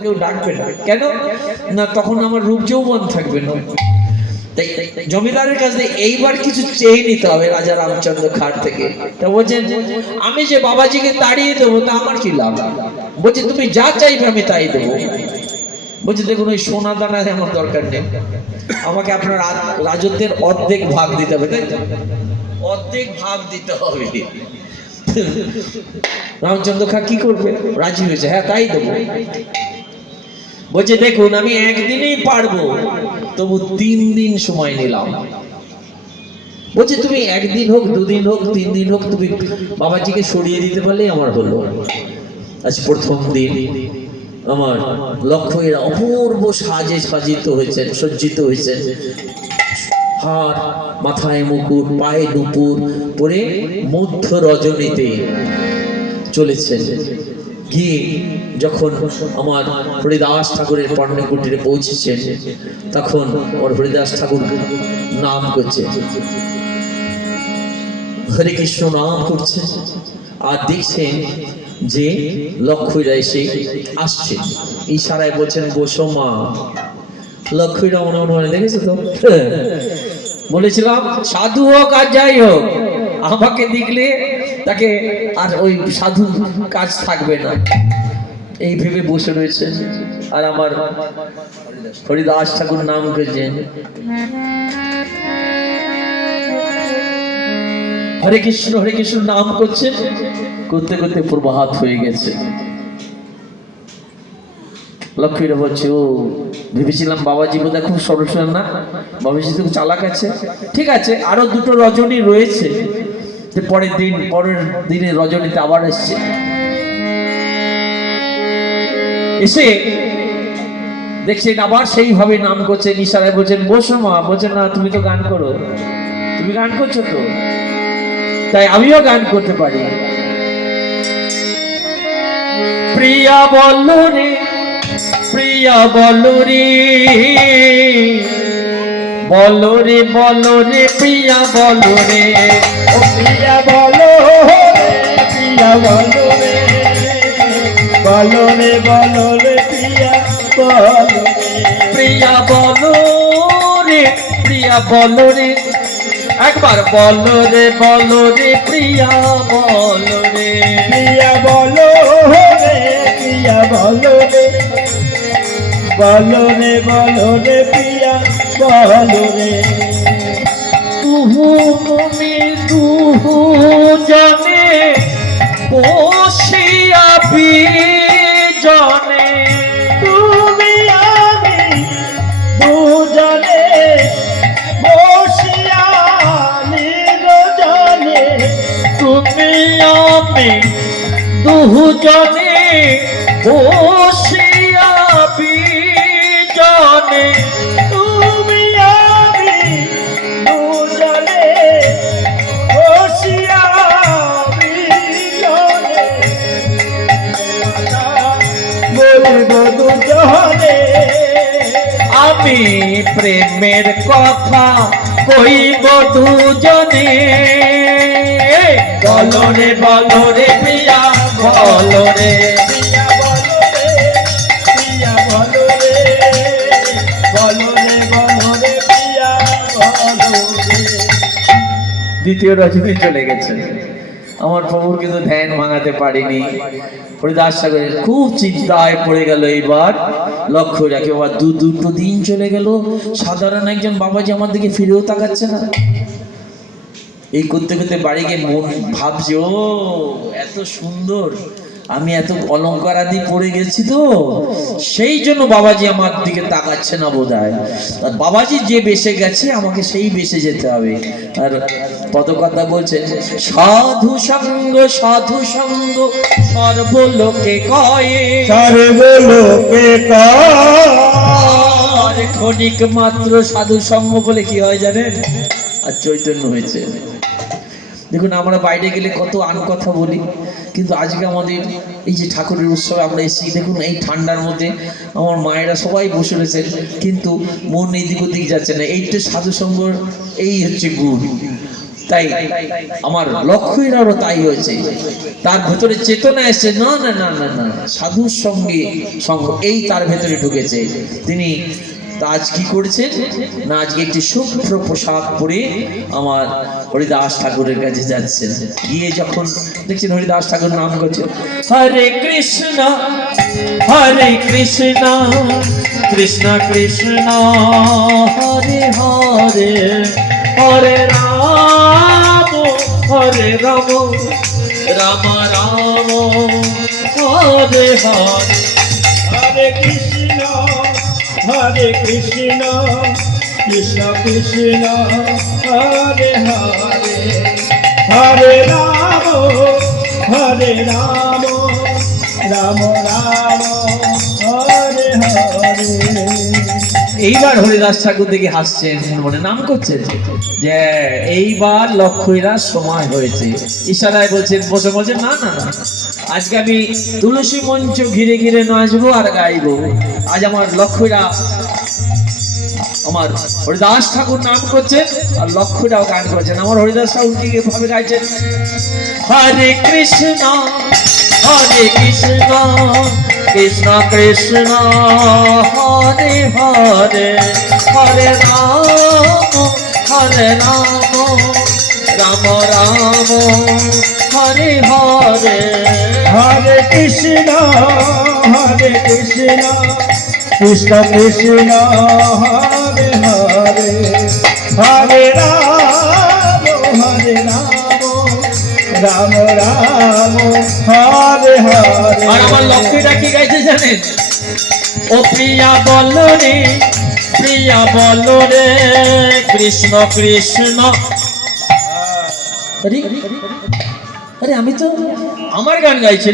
কেউ ডাকবে না কেন না, তখন আমার রূপ যৌবন থাকবে না। তাই জমিদারের কাছে এইবার কিছু চেয়ে নিতে হবে রাজা রামচন্দ্র খাঁর থেকে। তা বলছেন আমি যে বাবাজিকে তাড়িয়ে দেবো তা আমার কি লাভ? বলছে তুমি যা চাইবে আমি তাই দেবো। বলছে দেখুন ওই সোনা দানা আমার দরকার নেই, আমাকে আপনার রাজত্বের অর্ধেক ভাগ দিতে হবে, তাই তো? অর্ধেক ভাগ দিতে হবে। রামচন্দ্র খাঁ কি করবে? রাজি হয়েছে, হ্যাঁ তাই দেবো। বলছে দেখুন আমি একদিনেই পারবো, তবু 3 দিন সময় নিলাম। বলছে তুমি একদিন হোক, 2 দিন হোক, 3 দিন হোক, তুমি বাবাজিকে সরিয়ে দিতে পারলেই আমার হলো। আজ প্রথম দিন আমার লক্ষ্য এরা অপূর্ব সাজে সাজিত হয়েছেন, সজ্জিত হয়েছেন, হার, মাথায় মুকুট, পায়ে নুপুর পরে মধ্য রজনীতে চলেছেন। গিয়ে যখন আমার হরিদাস ঠাকুরের পর্ণকুটিরে পৌঁছেছেন, তখন ওর হরিদাস ঠাকুর নাম করছে, হরে কৃষ্ণ নাম করছে, আর দেখছেন যে লক্ষ্মীরা এসে আসছে, ইশারায় বলছেন বসো মা। লক্ষ্মীরা মনে মনে দেখেছো তো, বলেছিলাম সাধু হোক আর যাই হোক আমাকে দেখলে তাকে আর ওই সাধু কাজ থাকবে না, এই ভেবে বসে রয়েছে। আর আমার হরিদাস ঠাকুর নাম করেছেন, হরে কৃষ্ণ নাম করছেন, করতে করতে প্রভাত হয়ে গেছে। লক্ষ্মীরা বলছে ও ভেবেছিলাম বাবাজি বোধহয় খুব সরস না, বাবাজি তো চালাক আছে, ঠিক আছে আরো 2টো রজনী রয়েছে। পরের দিনে রজনীতে আবার এসছে, এসে দেখছেন আবার সেইভাবে নাম করছেন, ইশারায় বলছেন বসো মা। বলছেন না তুমি তো গান করো, তুমি গান করছো তো, তাই আমিও গান করতে পারি। প্রিয়া বলো রে, প্রিয়া বলো রে, বলো রে বলো রে প্রিয়া বলো রে, ও প্রিয়া বলো রে, প্রিয়া বলো রে, বলো রে বলো রে প্রিয়া বলো রে, প্রিয়া বলো রে, প্রিয়া বলো রে, একবার বলো রে প্রিয়া বলো রে, প্রিয়া বলো রে, প্রিয়া বলো রে, বলো রে প্রিয়া বলো রে। তুহু তুমি তুহু জনে বসিয়া বিজনে, তুমি আমি দুজনে বসিয়া নিরজনে, তুমি আমি দুজনে বসিয়া বিজনে, তুমি আমি দুজনে বসিয়া বিজনে, বলব দুজনে, আমি প্রেমের কথা কইব দুজনে, বলো রে প্রিয়া বলো রে, প্রিয়া বলো রে, প্রিয়া বলো রে, বলো রে প্রিয়া বলো রে। দ্বিতীয় রজনী চলে গেছে। আমার প্রভুর কিন্তু ধ্যান ভাঙাতে পারিনি। হরিদাস ঠাকুরের খুব চিন্তায় পড়ে গেল। এইবার লক্ষ্য রাখে বাবা 2 দিন চলে গেল, সাধারণ একজন বাবাজি আমার দিকে ফিরেও তাকাচ্ছে না। এই করতে করতে বাড়ি গিয়ে মন ভাবছে ও এত সুন্দর, আমি এত অলংকার আদি পড়ে গেছি তো সেই জন্য বাবাজি আমার দিকে তাকাচ্ছে না বোধহয়। আর বাবাজি যে বেশে গেছে আমাকে সেই বেশে যেতে হবে। আর পদকথা বলছে সাধু সঙ্গ সর্বলোকে কয়ে, সর্বলোকে আর ক্ষণিক মাত্র সাধু সঙ্গ বলে কি হয় জানেন? আর চৈতন্য হয়েছে। দেখুন আমরা বাইরে গেলে কত কথা বলি, কিন্তু আজকে আমাদের এই যে ঠাকুরের উৎসবে আমরা এসেছি, দেখুন এই ঠান্ডার মধ্যে আমার মায়েরা সবাই বসে রয়েছে, কিন্তু মন এদিক ওদিক যাচ্ছে না। এইটা সাধু সঙ্গ, এই হচ্ছে গুণ। তাই আমার লক্ষ্মীরাও তাই হয়েছে, তার ভেতরে চেতনা এসে না না না না না সাধুর সঙ্গে সঙ্গ এই তার ভেতরে ঢুকেছে। তিনি তা আজ কি করেছেন না, আজকে একটি শুভ্র পোশাক পরে আমার হরিদাস ঠাকুরের কাছে যাচ্ছেন। গিয়ে যখন দেখছেন হরিদাস ঠাকুর নাম করছেন হরে কৃষ্ণ কৃষ্ণ কৃষ্ণ হরে হরে হরে রাম রাম রাম হরে হরে। হরে কৃষ্ণ কৃষ্ণ কৃষ্ণ হরে হরে হরে রাম রাম রাম হরে হরে। এইবার হরিদাস ঠাকুর দেখে হাসছেন, মনে নাম করছেন যে এইবার লক্ষ্মীরা সময় হয়েছে। ইশারায় বলছেন, বসে বলছেন না না না, আজকে আমি তুলসী মঞ্চ ঘিরে ঘিরে নাচবো আর গাইবো। আজ আমার লক্ষ্মীরা, আমার হরিদাস ঠাকুর নাম করছেন আর লক্ষ্মীরাও গান করছেন। আমার হরিদাস ঠাকুর কি ভাবে গাইছেন হরে কৃষ্ণ কৃষ্ণ কৃষ্ণ হরে হরে হরে রাম রাম রাম হরে হরে। হরে কৃষ্ণ কৃষ্ণ কৃষ্ণ হরে হরে হরে রাম রাম রাম হরে হরে। আর আমার লক্ষ্মীটা কি গাইছে জানেন, ও প্রিয়া বলো রে কৃষ্ণ কৃষ্ণ। আরে আমি তো আমার গান গাইছি।